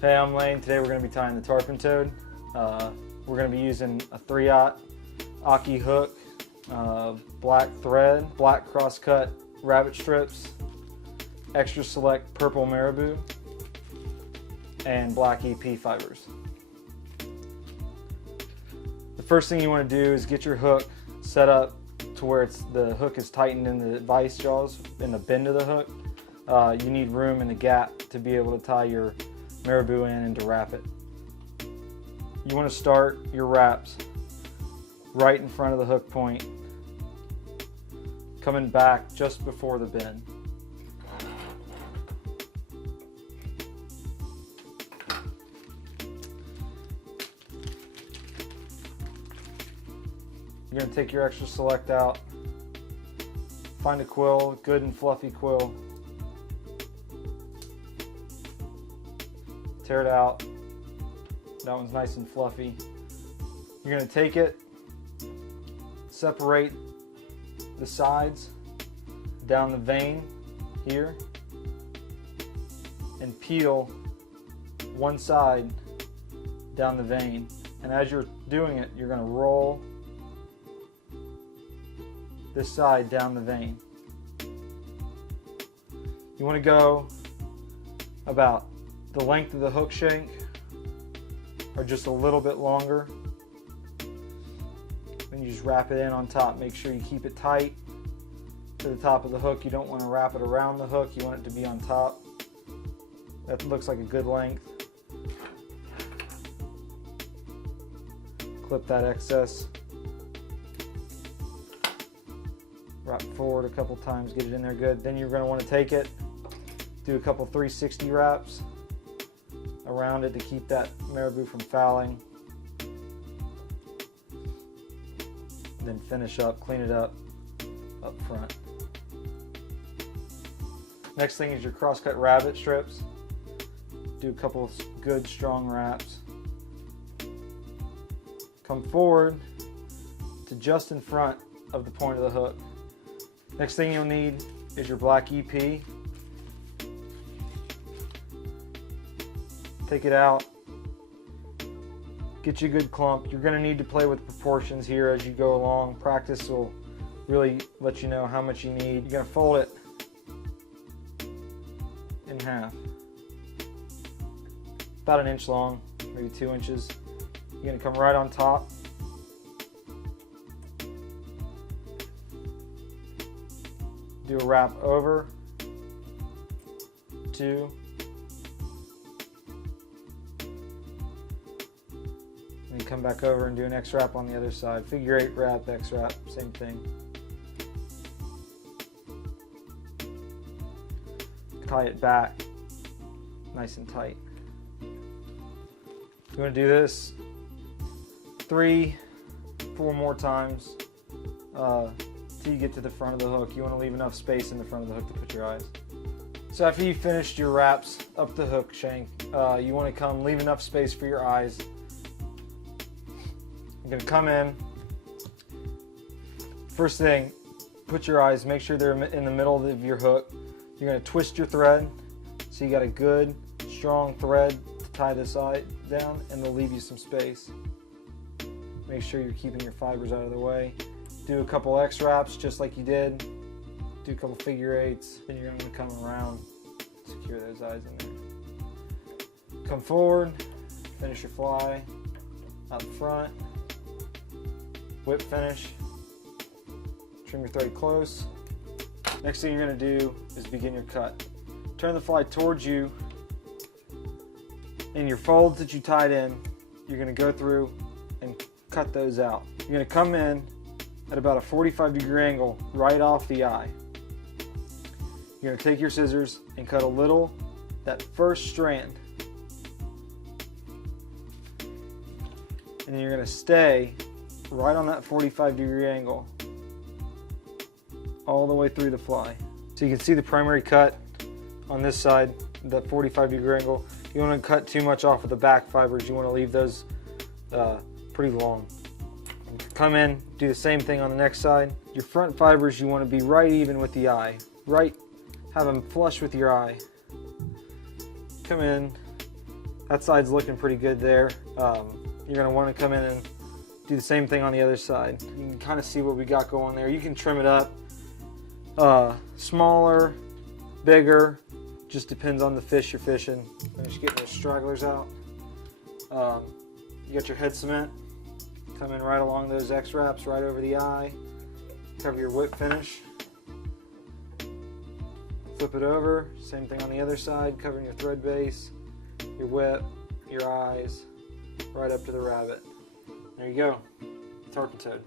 Hey, I'm Lane. Today we're going to be tying the Tarpon Toad. We're going to be using a 3/0 Aki hook, black thread, black cross-cut rabbit strips, extra select purple marabou, and black EP fibers. The first thing you want to do is get your hook set up to where the hook is tightened in the vise jaws, in the bend of the hook. You need room in the gap to be able to tie your marabou in and to wrap it. You want to start your wraps right in front of the hook point, coming back just before the bend. You're going to take your extra select out, find a quill, good and fluffy quill, tear it out. That one's nice and fluffy. You're going to take it, separate the sides down the vein here, and peel one side down the vein. And as you're doing it, you're going to roll this side down the vein. You want to go about the length of the hook shank, or just a little bit longer. Then you just wrap it in on top. Make sure you keep it tight to the top of the hook. You don't want to wrap it around the hook. You want it to be on top. That looks like a good length. Clip that excess. Wrap forward a couple times, get it in there good. Then you're going to want to take it, do a couple 360 wraps around it to keep that marabou from fouling. Then finish up, clean it up front. Next thing is your cross-cut rabbit strips. Do a couple of good strong wraps. Come forward to just in front of the point of the hook. Next thing you'll need is your black EP. Take it out, get you a good clump. You're going to need to play with proportions here as you go along. Practice will really let you know how much you need. You're going to fold it in half, about 1 inch long, maybe 2 inches. You're going to come right on top. Do a wrap over, 2, and come back over and do an X wrap on the other side. Figure 8 wrap, X wrap, same thing. Tie it back nice and tight. You want to do this 3-4 more times till you get to the front of the hook. You want to leave enough space in the front of the hook to put your eyes. So after you finished your wraps up the hook shank, you want to come leave enough space for your eyes. You're going to come in. First thing, put your eyes, make sure they're in the middle of your hook. You're going to twist your thread so you got a good strong thread to tie the side down, and they'll leave you some space. Make sure you're keeping your fibers out of the way. Do a couple X wraps just like you did. Do a couple figure 8s. Then you're going to come around, secure those eyes in there. Come forward, finish your fly out front. Whip finish. Trim your thread close. Next thing you're going to do is begin your cut. Turn the fly towards you. In your folds that you tied in, you're going to go through and cut those out. You're going to come in at about a 45-degree angle right off the eye. You're going to take your scissors and cut a little, that first strand. And then you're going to stay right on that 45-degree angle all the way through the fly. So you can see the primary cut on this side, the 45-degree angle. You don't want to cut too much off of the back fibers. You want to leave those pretty long. Come in, do the same thing on the next side. Your front fibers, you want to be right even with the eye. Right, have them flush with your eye. Come in, That side's looking pretty good there. You're going to want to come in and do the same thing on the other side. You can kind of see what we got going there. You can trim it up smaller, bigger, just depends on the fish you're fishing. Finish getting those stragglers out. You got your head cement. Come in right along those X-wraps, right over the eye. Cover your whip finish. Flip it over, same thing on the other side, covering your thread base, your whip, your eyes, right up to the rabbit. There you go, Tarpon Toad.